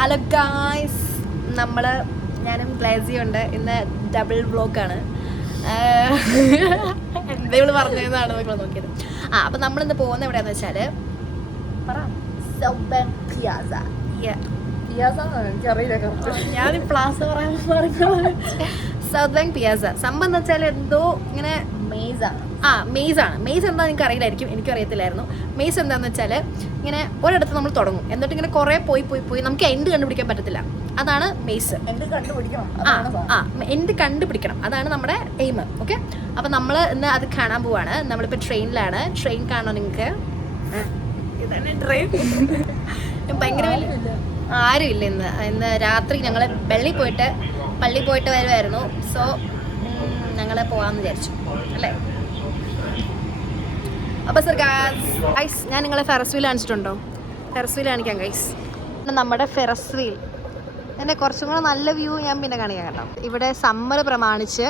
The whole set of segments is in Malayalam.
ഹലോ ഗായ്സ്, ഞാനും ഗ്ലേസിയും ഉണ്ട്. ഇന്ന് ഡബിൾ വ്ലോഗാണ്. എന്തെങ്കിലും പറഞ്ഞതാണ് നിങ്ങൾ നോക്കിയത്. അപ്പം നമ്മളിന്ന് പോകുന്നത് എവിടെയാണെന്ന് വെച്ചാൽ ഞാൻ പ്ലാസ പറയാൻ സൗത്ത് ബാങ്ക് പിയാസ. സംഭവം എന്ന് വെച്ചാൽ എന്തോ ഇങ്ങനെ മെയ്സാണ്. മെയ്സ് എന്താ നിങ്ങൾക്ക് അറിയില്ലായിരിക്കും, എനിക്കും അറിയത്തില്ലായിരുന്നു. മെയ്സ് എന്താണെന്ന് വെച്ചാൽ ഇങ്ങനെ ഒരിടത്ത് നമ്മൾ തുടങ്ങും, എന്നിട്ട് ഇങ്ങനെ കുറേ പോയി നമുക്ക് എൻഡ് കണ്ടുപിടിക്കാൻ പറ്റത്തില്ല. അതാണ് മെയ്സ്. എൻഡ് കണ്ടുപിടിക്കണം, അതാണ് നമ്മുടെ എയിം. ഓക്കെ, അപ്പം നമ്മൾ ഇന്ന് അത് കാണാൻ പോവാണ്. നമ്മളിപ്പോൾ ട്രെയിനിലാണ്. ട്രെയിൻ കാണോ നിങ്ങൾക്ക്? ഇതാണ് ട്രെയിൻ. ഭയങ്കര ആരും ഇല്ല ഇന്ന് രാത്രി. ഞങ്ങൾ പള്ളിയിൽ പോയിട്ട് വരുമായിരുന്നു. സോ ഞങ്ങൾ പോകാമെന്ന് വിചാരിച്ചു അല്ലേ. അപ്പോൾ സർ ഗൈസ്, ഞാൻ നിങ്ങളെ ഫെറസ് വീൽ കാണിച്ചിട്ടുണ്ടോ? ഫെറസ് വീൽ കാണിക്കാം ഗൈസ്. നമ്മുടെ ഫെറസ് വീൽ എൻ്റെ കുറച്ചും കൂടെ നല്ല വ്യൂ ഞാൻ പിന്നെ കാണിക്കാം കേട്ടോ. ഇവിടെ സമ്മർ പ്രമാണിച്ച്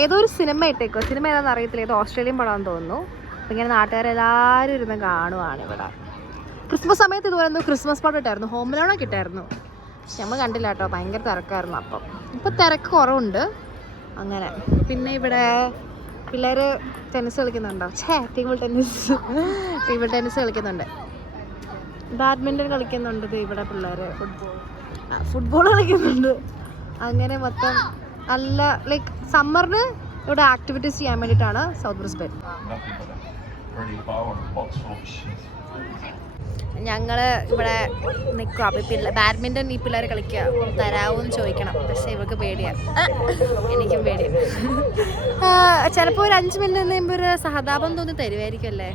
ഏതോ ഒരു സിനിമ ഇട്ടേക്കോ. സിനിമ ഏതാണെന്ന് അറിയത്തില്ല, ഏതോ ഓസ്ട്രേലിയൻ പടമാണെന്ന് തോന്നുന്നു. അപ്പം ഇങ്ങനെ നാട്ടുകാരെല്ലാവരും ഇരുന്ന് കാണുവാണ് ഇവിടെ. ക്രിസ്മസ് സമയത്ത് ഇതുപോലെ എന്തോ ക്രിസ്മസ് പാട്ട് ഇട്ടായിരുന്നു, ഹോം ലോണൊക്കെ ഇട്ടായിരുന്നു. പക്ഷെ നമ്മൾ കണ്ടില്ല കേട്ടോ, ഭയങ്കര തിരക്കായിരുന്നു. ഇപ്പം തിരക്ക് കുറവുണ്ട് അങ്ങനെ. പിന്നെ ഇവിടെ പിള്ളേർ ടെന്നീസ് കളിക്കുന്നുണ്ടോ? ടേബിൾ ടെന്നീസ് കളിക്കുന്നുണ്ട്, ബാഡ്മിൻ്റൺ കളിക്കുന്നുണ്ട്. ഇവിടെ പിള്ളേർ ഫുട്ബോൾ കളിക്കുന്നുണ്ട്. അങ്ങനെ മൊത്തം നല്ല ലൈക്ക് സമ്മറിന് ഇവിടെ ആക്ടിവിറ്റീസ് ചെയ്യാൻ വേണ്ടിയിട്ടാണ് സൗത്ത് ബ്രിസ്ബെൻ. ഞങ്ങൾ ഇവിടെ നിൽക്കുക. അപ്പം ബാഡ്മിൻ്റൺ ഈ പിള്ളേർ കളിക്കുക, തരാവോന്ന് ചോദിക്കണം. പക്ഷെ ഇവർക്ക് പേടിയാണ്, എനിക്കും പേടിയാണ്. ചിലപ്പോൾ ഒരു 5 മിനിറ്റ് കഴിയുമ്പോൾ ഒരു സഹതാപം തോന്നി തരുമായിരിക്കും അല്ലേ.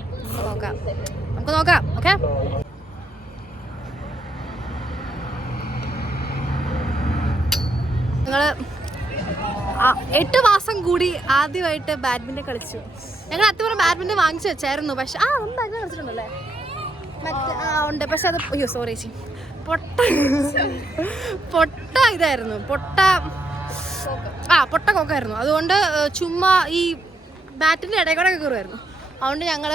നമുക്ക് നോക്കാം. ഓക്കെ, ഞങ്ങൾ 8 മാസം കൂടി ആദ്യമായിട്ട് ബാഡ്മിൻ്റൺ കളിച്ചു. ഞങ്ങൾ അത്യാവശ്യം ബാഡ്മിൻ്റൺ വാങ്ങിച്ചു വെച്ചായിരുന്നു. പക്ഷെ ഒന്ന് അങ്ങനെ കളിച്ചിട്ടുണ്ടല്ലേ ഉണ്ട്. പക്ഷെ അത് സോറി ചേച്ചി, പൊട്ട ഇതായിരുന്നു, പൊട്ട കൊക്കായിരുന്നു. അതുകൊണ്ട് ചുമ്മാ ഈ ബാറ്റിൻ്റെ ഇടയ്ക്കൂടെ ഒക്കെ കയറുമായിരുന്നു. അതുകൊണ്ട് ഞങ്ങൾ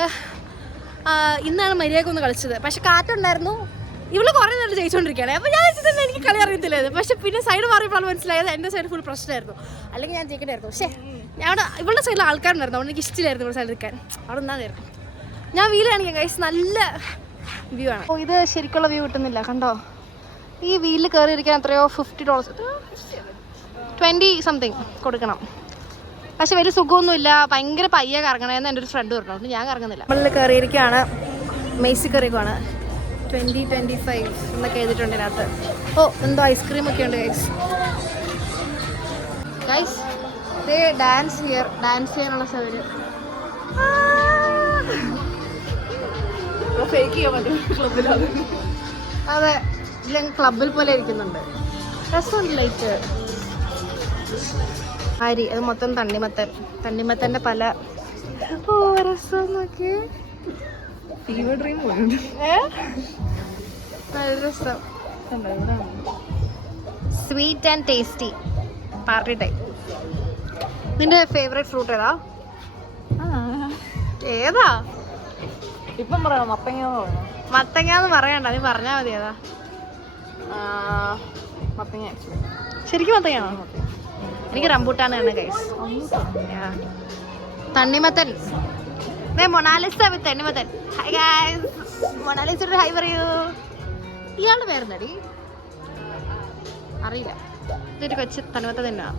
ഇന്നാണ് മര്യാദക്കൊന്ന് കളിച്ചത്. പക്ഷെ കാറ്റുണ്ടായിരുന്നു. ഇവള് കുറേ നേരം ജയിച്ചുകൊണ്ടിരിക്കുകയാണ്. അപ്പോൾ ഞാൻ വെച്ചിട്ട് എനിക്ക് കളി അറിയത്തില്ലായിരുന്നു. പക്ഷെ പിന്നെ സൈഡ് മാറിയപ്പോൾ മനസ്സിലായത് എൻ്റെ സൈഡ് ഫുൾ പ്രശ്നമായിരുന്നു, അല്ലെങ്കിൽ ഞാൻ ജയിക്കണ്ടായിരുന്നു. പക്ഷേ അവിടെ ഇവളുടെ സൈഡിൽ ആൾക്കാരുണ്ടായിരുന്നു, അവിടെ എനിക്ക് ഇഷ്ടമില്ലായിരുന്നു ഇവിടെ സൈഡിൽ നിൽക്കാൻ. അവിടെ നിന്നായിരുന്നു. ഞാൻ വീല് കാണിക്കാം ഗൈസ്, നല്ല വ്യൂ ആണ്. അപ്പോൾ ഇത് ശരിക്കുള്ള വ്യൂ കിട്ടുന്നില്ല കണ്ടോ. ഈ വീലിൽ കയറിയിരിക്കാൻ എത്രയോ $50 20 സംതിങ് കൊടുക്കണം. പക്ഷെ വലിയ സുഖമൊന്നുമില്ല, ഭയങ്കര പയ്യെ കറങ്ങണമെന്ന് എൻ്റെ ഒരു ഫ്രണ്ട് പറഞ്ഞു. അതുകൊണ്ട് ഞാൻ കറങ്ങുന്നില്ല. നമ്മളിൽ കയറിയിരിക്കുകയാണ്, മെയ്സി കയറിയിരിക്കുകയാണ്. 2025 എന്നൊക്കെ എഴുതിയിട്ടുണ്ട് ഇതിനകത്ത്. എന്തോ ഐസ്ക്രീം ഒക്കെ ഉണ്ട് ഗൈസ്. ഡാൻസ് ചെയ്യാനുള്ള സൗകര്യം. അതെ, ഇല്ല ക്ലബിൽ പോലെ ഇരിക്കുന്നുണ്ട്. രസമുണ്ട് ലൈറ്റ്. അരി അത് മൊത്തം തണ്ണിമത്തൻ്റെ പല രസം നോക്കി. നല്ല രസം, sweet and tasty party time. നിന്റെ ഫേവറേറ്റ് ഫ്രൂട്ട് ഏതാ? ഇപ്പം പറയണം. മത്തങ്ങാന്ന് പറയണ്ട, നീ പറഞ്ഞാൽ മതി. ഏതാ മത്തങ്ങ? ശരിക്കും മത്തങ്ങയാണോ? എനിക്ക് റംബൂട്ടാണ് തന്നെ ഗൈസ്. തണ്ണിമത്തൻ. മൊണാലിസ വിത്ത് തണ്ണിമത്തൻ. ഹൈ ഗൈസ്, മൊണാലിസയുടെ ഹൈ പറയൂ. ഇയാളുടെ പേരെന്തടി അറിയില്ല. ഇതൊരു കൊച്ചു തണ്ണിമത്തൻ തന്നെയാണ്.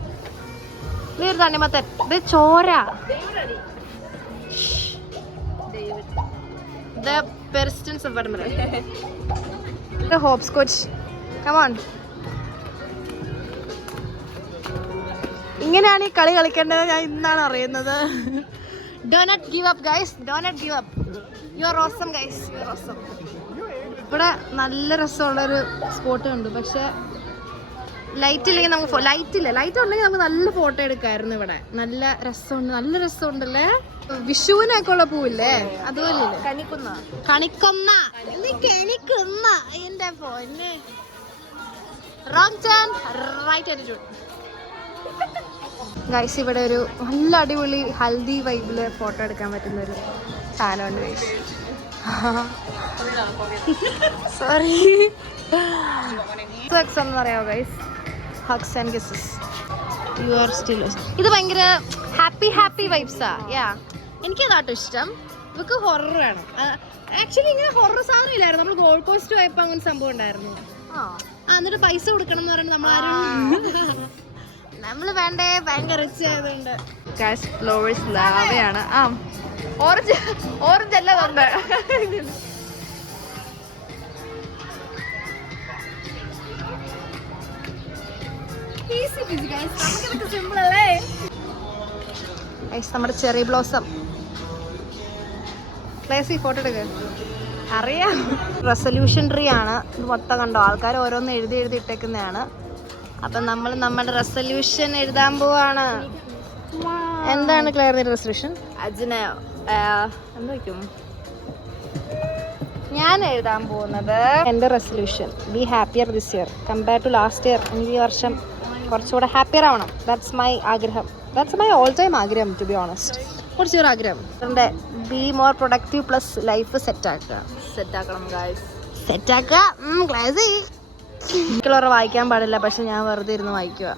ഇതൊരു തണ്ണിമത്തൻ. ഇത് ചോര. The persistence of watermelon. The hopscotch. Come on. ഇങ്ങനെയാണ് ഈ കളി കളിക്കേണ്ടത്, ഞാൻ ഇന്നാണ് അറിയുന്നത്. Do not give up guys, do not give up. You are awesome guys, you are awesome. ഇവിടെ നല്ല രസമുള്ളൊരു സ്പോട്ട് ഉണ്ട്. പക്ഷെ ലൈറ്റ് ഇല്ലെങ്കിൽ നമുക്ക് ലൈറ്റ് ഉണ്ടെങ്കിൽ നമുക്ക് നല്ല ഫോട്ടോ എടുക്കാമായിരുന്നു. ഇവിടെ നല്ല രസമുണ്ടല്ലേ. വിഷുവിനൊക്കെ ഉള്ള പൂവില്ലേ, അതുപോലെ കണിക്കൊന്ന. എന്റെ പോന്നെ wrong turn right attitude. Guys, ഇവിടെ ഒരു നല്ല അടിപൊളി ഹൽദി വൈബില് ഫോട്ടോ എടുക്കാൻ പറ്റുന്ന ഒരു സാധനമുണ്ട് ഗൈസ്. സോറി ഹക്സ് എന്ന് പറയാമോ guys? Hugs and kisses. You are still. ഇത് ഭയങ്കര ഹാപ്പി വൈബ്സാ. യാ, എനിക്കതാട്ടോ ഇഷ്ടം. ഇവക്ക് ഹൊറർ വേണം. ആക്ച്വലി ഇങ്ങനെ ഹൊറർ സാധനം ഇല്ലായിരുന്നു. നമ്മൾ ഗോൾഡ് കോസ്റ്റ് പോയപ്പോൾ അങ്ങനെ സംഭവം ഉണ്ടായിരുന്നു. എന്നിട്ട് പൈസ കൊടുക്കണം എന്ന് പറയുന്നത് നമ്മള് വേണ്ടേ, ഭയങ്കര റിച്ച് ആയതുകൊണ്ട്. ഫ്ലവേഴ്സ് ലാവയാണ്. ഓറഞ്ച് അല്ല തന്നെ. നമ്മുടെ ചെറി ബ്ലോസം. ഫോട്ടോ എടുക്ക. അറിയാം, റെസൊല്യൂഷൻ ട്രീ ആണ് ഇത് മൊത്തം. കണ്ടോ, ആൾക്കാർ ഓരോന്ന് എഴുതി ഇട്ടേക്കുന്നതാണ്. അപ്പം നമ്മൾ നമ്മുടെ റെസൊല്യൂഷൻ എഴുതാൻ പോവാണ്. എന്താണ് ക്ലിയർ റെസൊല്യൂഷൻ? അതിന് എന്താ ഞാൻ എഴുതാൻ പോകുന്നത് എൻ്റെ resolution: be happier this year compare to last year. എനിക്ക് ഈ വർഷം കുറച്ചുകൂടെ ഹാപ്പിയർ ആവണം. ദാറ്റ്സ് മൈ ആഗ്രഹം. ദാറ്റ്സ് മൈ ഓൾ ടൈം ആഗ്രഹം, ടു ബി ഓണസ്റ്റ്. കുറച്ച് ഒരു ആഗ്രഹം. എൻ്റെ be more productive plus life സെറ്റാക്കണം ഗൈസ്. സെറ്റാക്കുക. ക്ലാസ് എനിക്കുള്ളവരെ വായിക്കാൻ പാടില്ല, പക്ഷെ ഞാൻ വെറുതെ ഇരുന്ന് വായിക്കുക.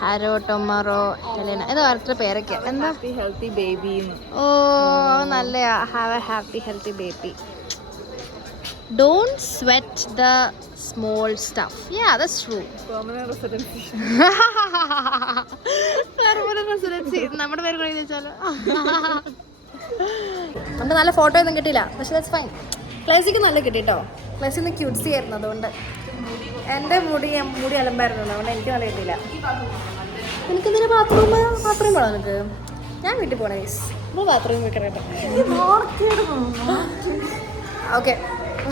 ഹാരോ ടൊമാറോ ടെലേന ഇത് അവരുടെ പേരൊക്കെ എന്താ? Healthy baby. ഓ നല്ല. Have a happy healthy baby. Don't sweat the small stuff. Yeah, that's true. Permanent residency. Permanent residency. നമ്മുടെ പേര് കൂടി ചോദിച്ചാലോ. നമുക്ക് നല്ല ഫോട്ടോ ഒന്നും കിട്ടിയില്ല, പക്ഷെ ദാറ്റ്സ് ഫൈൻ. ക്ലാസിക്ക് നല്ല കിട്ടി കേട്ടോ. ക്ലാസ്സിൽ നിന്ന് ക്യൂട്ട്സി ആയിരുന്നു, അതുകൊണ്ട്. എൻ്റെ മുടി അലമ്പായിരുന്നു, അതുകൊണ്ട് എനിക്ക് നല്ല കിട്ടിയില്ല. എനിക്കെന്തിനാ ബാത്റൂം പോകണം നിനക്ക്? ഞാൻ വീട്ടിൽ പോണേ ഗൈസ്. നമ്മൾ ബാത്റൂമിൽ വെക്കണേട്ടോ. ഓക്കെ,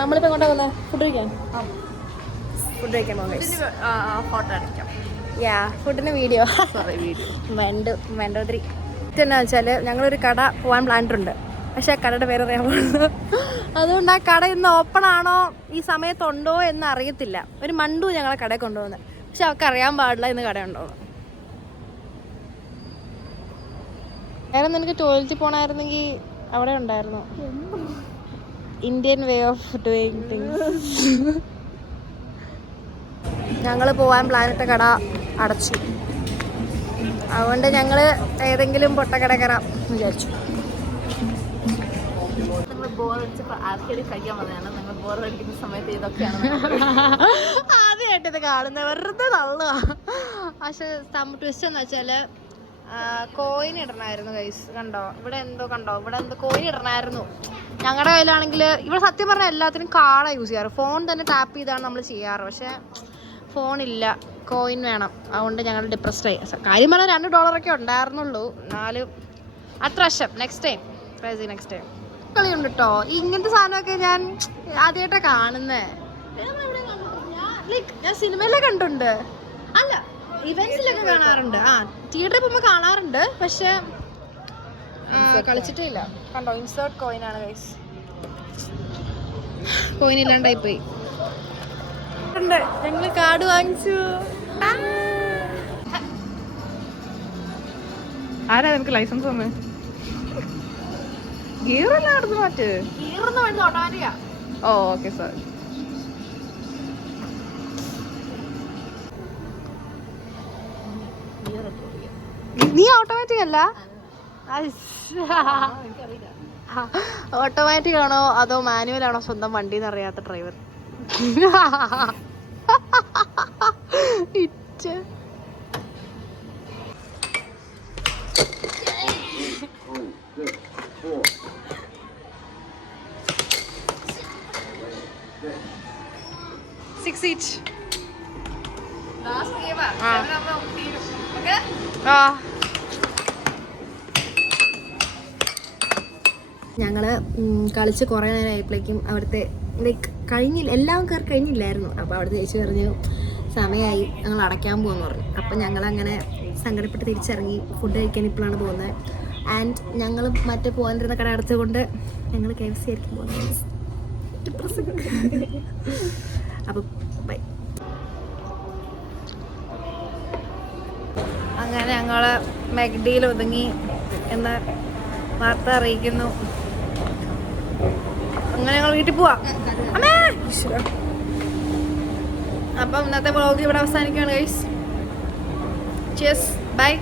നമ്മളിപ്പോൾ എങ്ങോട്ടാ പോകുന്നത്? ഫുഡ് കഴിക്കാൻ പോകാം. ഫോട്ടോ അടിക്കാം. യാ, ഫുഡിന് വീഡിയോ വേണ്ട ഒത്തിരി. എന്നാ വെച്ചാൽ ഞങ്ങളൊരു കട പോകാൻ പ്ലാനിട്ടുണ്ട്, പക്ഷേ ആ കടയുടെ പേര് അറിയാൻ പോകുന്നത്. അതുകൊണ്ട് ആ കട ഇന്ന് ഓപ്പൺ ആണോ ഈ സമയത്തുണ്ടോ എന്ന് അറിയത്തില്ല. ഒരു മണ്ടു ഞങ്ങളെ കടയിൽ കൊണ്ടുപോകുന്നത്, പക്ഷെ അവർക്ക് അറിയാൻ പാടില്ല ഇന്ന് കട ഉണ്ടോ. വേറെ നിനക്ക് ടോയ്ലറ്റിൽ പോകണമായിരുന്നെങ്കിൽ അവിടെ ഉണ്ടായിരുന്നു. Indian way of doing things. ഞങ്ങൾ പോകാൻ പ്ലാനിട്ട കട അടച്ചു, അതുകൊണ്ട് ഞങ്ങൾ ഏതെങ്കിലും പൊട്ടക്കട കയറാം വിചാരിച്ചു. ആദ്യമായിട്ട് ഇത് കാണുന്നത്, വെറുതെ തള്ളുക. പക്ഷെ ട്വിസ്റ്റ് എന്ന് വെച്ചാല് കോയിൻ ഇടണമായിരുന്നു ഗൈസ്. കണ്ടോ ഇവിടെ എന്തോ കോയിൻ ഇടണമായിരുന്നു. ഞങ്ങളുടെ കയ്യിലാണെങ്കിൽ ഇവിടെ സത്യം പറഞ്ഞാൽ എല്ലാത്തിനും കാർഡാണ് യൂസ് ചെയ്യാറ്. ഫോൺ തന്നെ ടാപ്പ് ചെയ്താണ് നമ്മൾ ചെയ്യാറ്, പക്ഷെ ഫോണില്ല, കോയിൻ വേണം. അതുകൊണ്ട് ഞങ്ങൾ ഡിപ്രസ്ഡായി. കാര്യം പറഞ്ഞാൽ $2 ഉണ്ടായിരുന്നുള്ളൂ, എന്നാലും അത്ര വർഷം. നെക്സ്റ്റ് ടൈം കളിയുണ്ട് കേട്ടോ. ഇങ്ങനത്തെ സാധനമൊക്കെ ഞാൻ ആദ്യമായിട്ടാണ് കാണുന്നത്. ഞാൻ സിനിമയിലൊക്കെ കണ്ടിട്ടുണ്ട്, അല്ല ഇവന്റ്സിലൊക്കെ കാണാറുണ്ട്. തിയേറ്ററിൽ പോകുമ്പോൾ കാണാറുണ്ട്, പക്ഷെ കളിച്ചിട്ടേ ഇല്ല. കണ്ടോ, ഇൻസേർട്ട് കോയിൻ ആണ് ഗൈസ്. കോയിൻ ഇല്ലാണ്ടായി പോയി. ഞങ്ങൾ കാർഡ് വാങ്ങിച്ചു. ആരാ നിനക്ക് ലൈസൻസ് വന്ന്? ഗിയറെല്ലാം അടുത്ത് മാറ്റ്. ഓ ഓക്കെ സാർ. നീ ഓട്ടോമാറ്റിക് അല്ല? ഓട്ടോമാറ്റിക് ആണോ അതോ മാനുവൽ ആണോ സ്വന്തം വണ്ടി എന്നറിയാത്ത driver. It 6 each. Last game okay? ഞങ്ങൾ കളിച്ച് കുറേ നേരം ആയപ്പോഴേക്കും അവിടുത്തെ ലൈക്ക് കഴിഞ്ഞില്ല, എല്ലാം കയറി കഴിഞ്ഞില്ലായിരുന്നു. അപ്പോൾ അവിടുത്തെ ചേച്ചി പറഞ്ഞു സമയമായി, ഞങ്ങൾ അടയ്ക്കാൻ പോകുമെന്ന് പറഞ്ഞു. അപ്പം ഞങ്ങളങ്ങനെ സങ്കടപ്പെട്ട് തിരിച്ചിറങ്ങി. ഫുഡ് കഴിക്കാൻ ഇപ്പോഴാണ് പോകുന്നത്. ആൻഡ് ഞങ്ങൾ മറ്റേ പോകാനിരുന്ന കട അടച്ചുകൊണ്ട് ഞങ്ങൾ KFC ആയിരിക്കും പോകുന്നത്. അപ്പം ബൈ. അങ്ങനെ ഞങ്ങൾ മെഗ്ഡിയിൽ ഒതുങ്ങി എന്ന് വാർത്ത അറിയിക്കുന്നു. അങ്ങനെ ഞങ്ങൾ വീട്ടിൽ പോവാം. അമ്മേ അപ്പം ഇന്നത്തെ വ്ളോഗ് ഇവിടെ അവസാനിക്കുകയാണ് ഗൈസ്. Cheers, by.